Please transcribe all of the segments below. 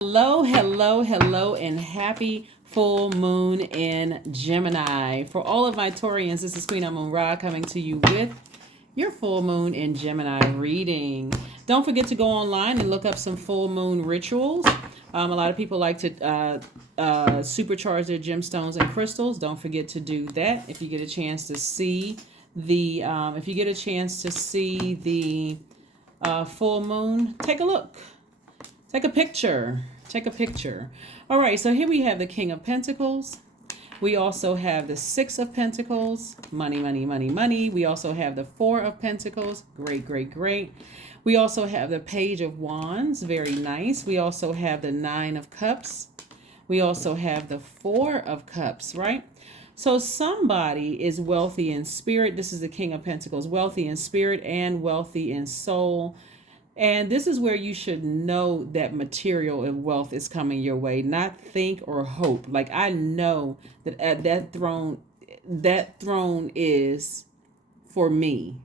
Hello, hello, hello, and happy full moon in Gemini. For all of my Taurians, this is Queen Amun Ra coming to you with your full moon in Gemini reading. Don't forget to go online and look up some full moon rituals. A lot of people like to supercharge their gemstones and crystals. Don't forget to do that. If you get a chance to see the full moon, take a look. Take a picture. Take a picture. All right, so here we have the King of Pentacles. We also have the Six of Pentacles. Money, money, money, money. We also have the Four of Pentacles. Great, great, great. We also have the Page of Wands. Very nice. We also have the Nine of Cups. We also have the Four of Cups, right? So somebody is wealthy in spirit. This is the King of Pentacles. Wealthy in spirit and wealthy in soul. And this is where you should know that material and wealth is coming your way, not think or hope. Like, I know that at that throne is for me,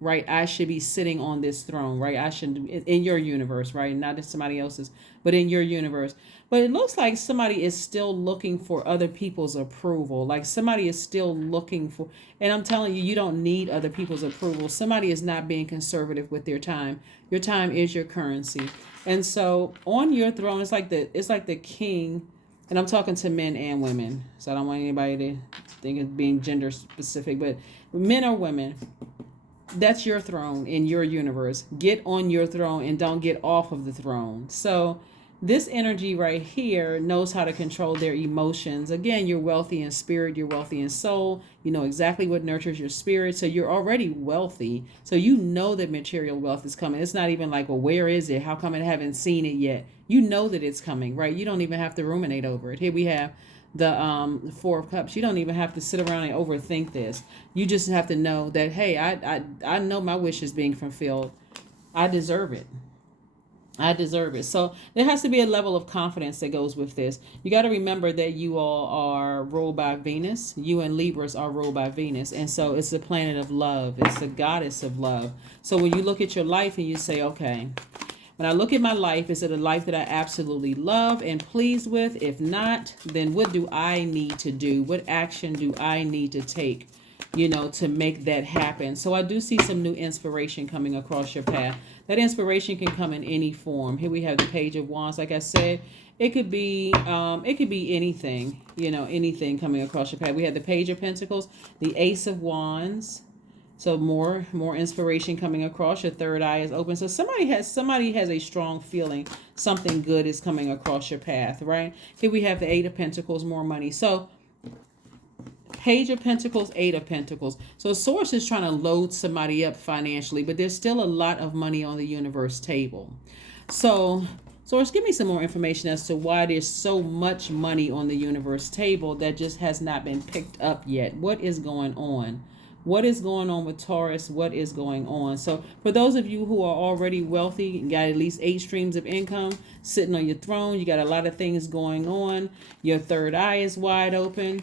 right? I should be sitting on this throne, right? I should, in your universe, right? Not in somebody else's, but in your universe. But it looks like somebody is still looking for other people's approval. Like somebody is still looking for, and I'm telling you, you don't need other people's approval. Somebody is not being conservative with their time. Your time is your currency. And so on your throne, it's like the king, and I'm talking to men and women. So I don't want anybody to think it's being gender specific, but men or women, that's your throne in your universe. Get on your throne and don't get off of the throne. So this energy right here knows how to control their emotions. Again, you're wealthy in spirit, you're wealthy in soul. You know exactly what nurtures your spirit. So you're already wealthy. So you know that material wealth is coming. It's not even like, well, where is it? How come I haven't seen it yet? You know that it's coming, right? You don't even have to ruminate over it. Here we have the Four of Cups. You don't even have to sit around and overthink this. You just have to know that, hey, I know my wish is being fulfilled. I deserve it. I deserve it. So there has to be a level of confidence that goes with this. You got to remember that you all are ruled by Venus. You and Libras are ruled by Venus. And so it's the planet of love. It's the goddess of love. So when you look at your life and you say, okay, when I look at my life, is it a life that I absolutely love and pleased with? If not, then what do I need to do? What action do I need to take, to make that happen? So I do see some new inspiration coming across your path. That inspiration can come in any form. Here we have the Page of Wands. Like I said, it could be anything, anything coming across your path. We have the Page of Pentacles, the Ace of Wands. So more inspiration coming across. Your third eye is open. So somebody has a strong feeling something good is coming across your path, right? Here we have the Eight of Pentacles, more money. So Page of Pentacles, Eight of Pentacles. So Source is trying to load somebody up financially, but there's still a lot of money on the universe table. So Source, give me some more information as to why there's so much money on the universe table that just has not been picked up yet. What is going on? What is going on with Taurus? What is going on? So for those of you who are already wealthy, you got at least 8 streams of income sitting on your throne. You got a lot of things going on. Your third eye is wide open.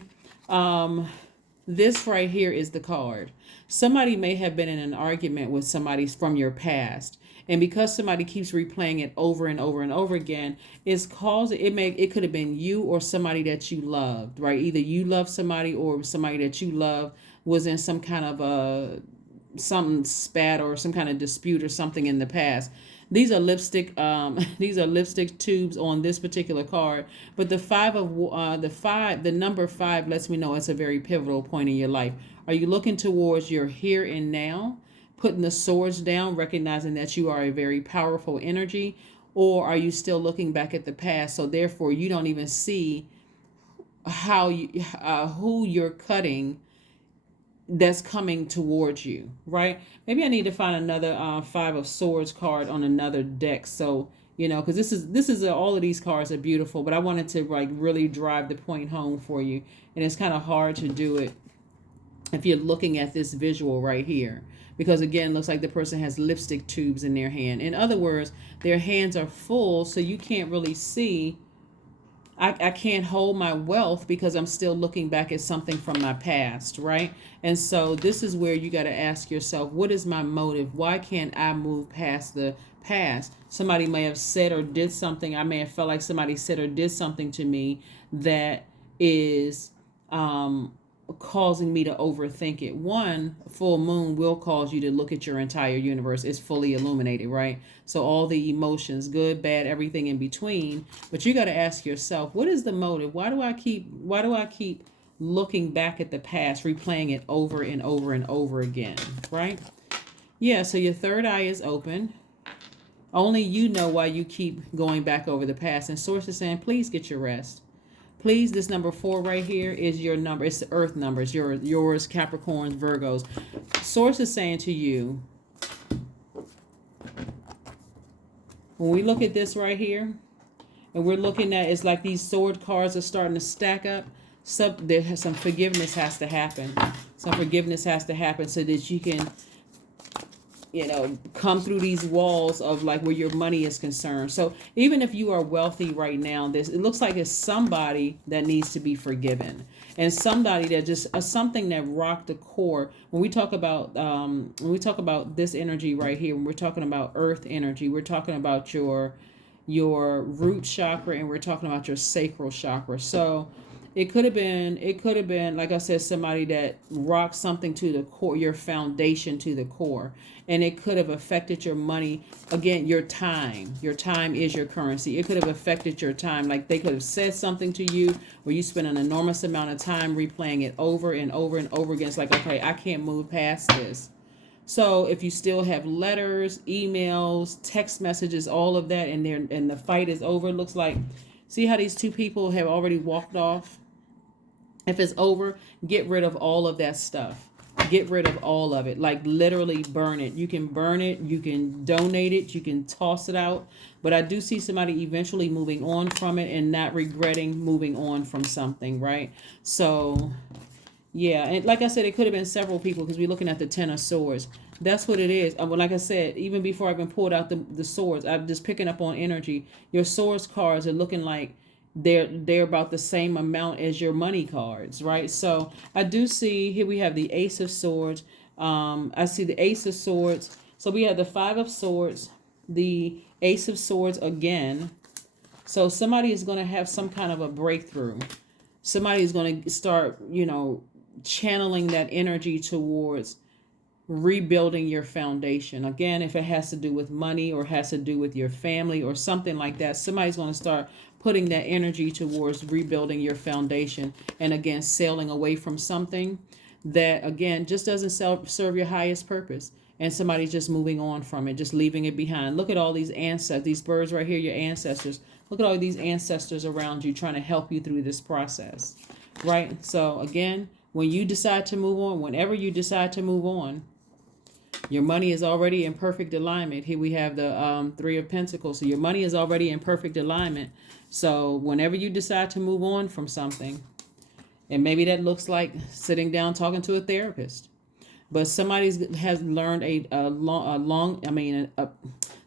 This right here is the card. Somebody may have been in an argument with somebody from your past. And because somebody keeps replaying it over and over and over again, it could have been you or somebody that you loved, right? Either you love somebody or somebody that you love was in some kind of something spat or some kind of dispute or something in the past. These are lipstick tubes on this particular card, but the number 5 lets me know it's a very pivotal point in your life. Are you looking towards your here and now, putting the swords down, recognizing that you are a very powerful energy, or are you still looking back at the past? So therefore, you don't even see who you're cutting that's coming towards you, right? Maybe I need to find another 5 of Swords card on another deck. So, because this is all of these cards are beautiful, but I wanted to like really drive the point home for you. And it's kind of hard to do it if you're looking at this visual right here, because again, it looks like the person has lipstick tubes in their hand. In other words, their hands are full, so you can't really see I can't hold my wealth because I'm still looking back at something from my past, right? And so this is where you got to ask yourself, what is my motive? Why can't I move past the past? Somebody may have said or did something. I may have felt like somebody said or did something to me that is causing me to overthink it. One full moon will cause you to look at your entire universe. It's fully illuminated, right? So all the emotions, good, bad, everything in between. But you got to ask yourself, what is the motive? Why do I keep looking back at the past, replaying it over and over and over again, right? Yeah, so your third eye is open. Only you know why you keep going back over the past. And Source is saying, please get your rest. Please, this number 4 right here is your number. It's the earth numbers, yours, Capricorns, Virgos. Source is saying to you, when we look at this right here, and we're looking at, it's like these sword cards are starting to stack up. Some forgiveness has to happen. Some forgiveness has to happen so that you can, come through these walls of like where your money is concerned. So even if you are wealthy right now, it looks like it's somebody that needs to be forgiven, and somebody that just something that rocked the core. When we talk about this energy right here, when we're talking about earth energy, we're talking about your root chakra, and we're talking about your sacral chakra. So it could have been, like I said, somebody that rocked something to the core, your foundation to the core. And it could have affected your money. Again, your time. Your time is your currency. It could have affected your time. Like they could have said something to you where you spend an enormous amount of time replaying it over and over and over again. It's like, okay, I can't move past this. So if you still have letters, emails, text messages, all of that, and the fight is over, it looks like, see how these two people have already walked off? If it's over, get rid of all of that stuff. Get rid of all of it. Like literally burn it. You can burn it. You can donate it. You can toss it out. But I do see somebody eventually moving on from it and not regretting moving on from something, right? So, yeah. And like I said, it could have been several people because we're looking at the Ten of Swords. That's what it is. Well, like I said, even before I even pulled out the swords, I'm just picking up on energy. Your swords cards are looking like they're about the same amount as your money cards, right? So I do see here we have the Ace of Swords. I see the Ace of Swords. So we have the Five of Swords, the Ace of Swords again. So somebody is going to have some kind of a breakthrough. Somebody is going to start, channeling that energy towards rebuilding your foundation. Again, if it has to do with money or has to do with your family or something like that, somebody's going to start putting that energy towards rebuilding your foundation, and again sailing away from something that again just doesn't serve your highest purpose, and somebody's just moving on from it, just leaving it behind. Look at all these ancestors, these birds right here, your ancestors. Look at all these ancestors around you trying to help you through this process, right? So again, when you decide to move on, whenever you decide to move on, your money is already in perfect alignment. Here we have the Three of Pentacles. So your money is already in perfect alignment. So whenever you decide to move on from something, and maybe that looks like sitting down talking to a therapist, but somebody has learned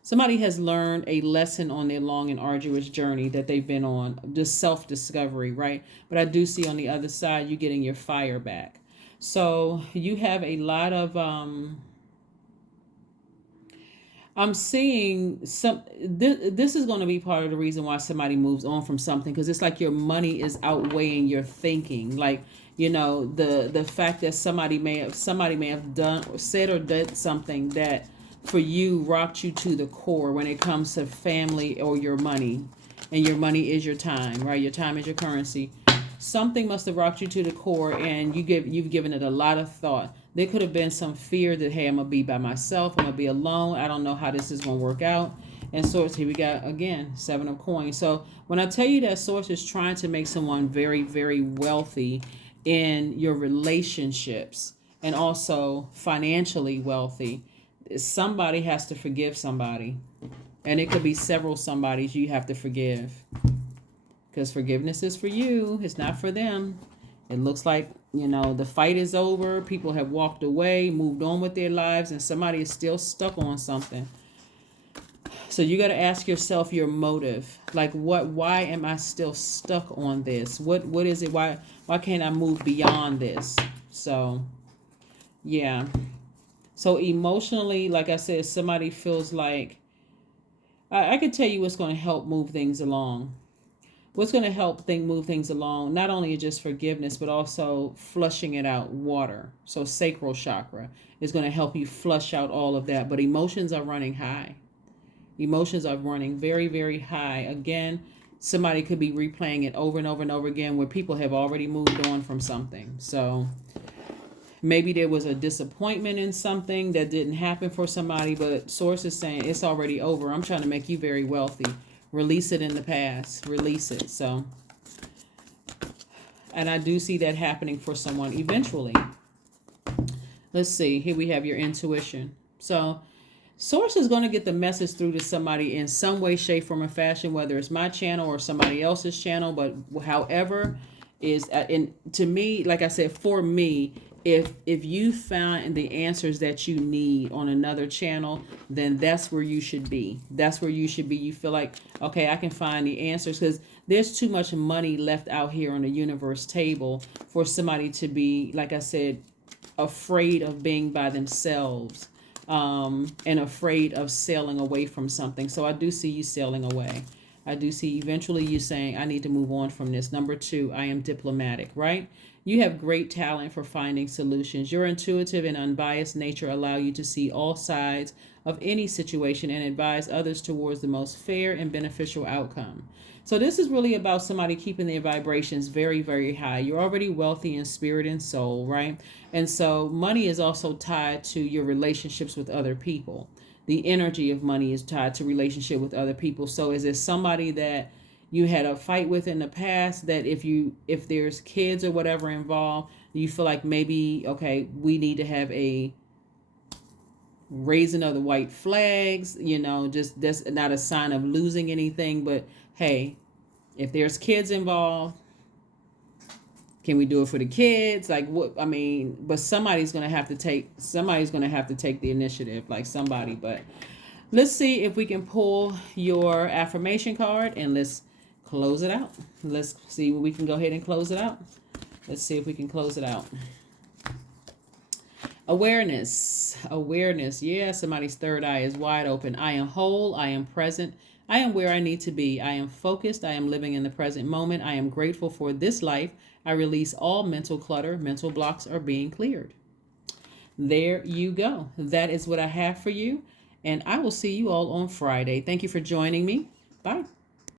somebody has learned a lesson on their long and arduous journey that they've been on, just self-discovery, right? But I do see on the other side, you're getting your fire back. So you have a lot of I'm seeing this is going to be part of the reason why somebody moves on from something, because it's like your money is outweighing your thinking. Like, the fact that somebody may have done or said or did something that for you rocked you to the core when it comes to family or your money. And your money is your time, right? Your time is your currency. Something must have rocked you to the core, and you've given it a lot of thought. There could have been some fear that, hey, I'm going to be by myself. I'm going to be alone. I don't know how this is going to work out. And Source, here we got, again, Seven of Coins. So when I tell you that Source is trying to make someone very, very wealthy in your relationships and also financially wealthy, somebody has to forgive somebody. And it could be several somebodies you have to forgive. Because forgiveness is for you. It's not for them. It looks like, the fight is over. People have walked away, moved on with their lives, and somebody is still stuck on something. So you got to ask yourself your motive. Like, why am I still stuck on this? What is it? Why can't I move beyond this? So, yeah. So emotionally, like I said, somebody feels like, I can tell you what's going to help move things along. What's going to help move things along, not only just forgiveness, but also flushing it out, water. So sacral chakra is going to help you flush out all of that. But emotions are running high. Emotions are running very, very high. Again, somebody could be replaying it over and over and over again where people have already moved on from something. So maybe there was a disappointment in something that didn't happen for somebody, but source is saying it's already over. I'm trying to make you very wealthy. Release it in the past. Release it. So, and I do see that happening for someone eventually. Let's see. Here we have your intuition. So, source is going to get the message through to somebody in some way, shape, form, or fashion, whether it's my channel or somebody else's channel. But however is, and to me, like I said, for me, if you find the answers that you need on another channel, then that's where you should be. That's where you should be. You feel like, okay, I can find the answers, because there's too much money left out here on the universe table for somebody to be, like I said, afraid of being by themselves, and afraid of sailing away from something. So I do see you sailing away. I do see eventually you saying, I need to move on from this. Number 2, I am diplomatic, right? You have great talent for finding solutions. Your intuitive and unbiased nature allow you to see all sides of any situation and advise others towards the most fair and beneficial outcome. So this is really about somebody keeping their vibrations very, very high. You're already wealthy in spirit and soul, right? And so money is also tied to your relationships with other people. The energy of money is tied to relationship with other people. So is it somebody that you had a fight with in the past that if there's kids or whatever involved, you feel like maybe, okay, we need to have a raising of the white flags, just that's not a sign of losing anything, but hey, if there's kids involved, can we do it for the kids? Like what, I mean, but somebody's going to have to take the initiative, like somebody. But let's see if we can pull your affirmation card and let's close it out. Let's see if we can go ahead and close it out. Let's see if we can close it out. Awareness. Yeah, somebody's third eye is wide open. I am whole. I am present. I am where I need to be. I am focused. I am living in the present moment. I am grateful for this life. I release all mental clutter. Mental blocks are being cleared. There you go. That is what I have for you. And I will see you all on Friday. Thank you for joining me. Bye.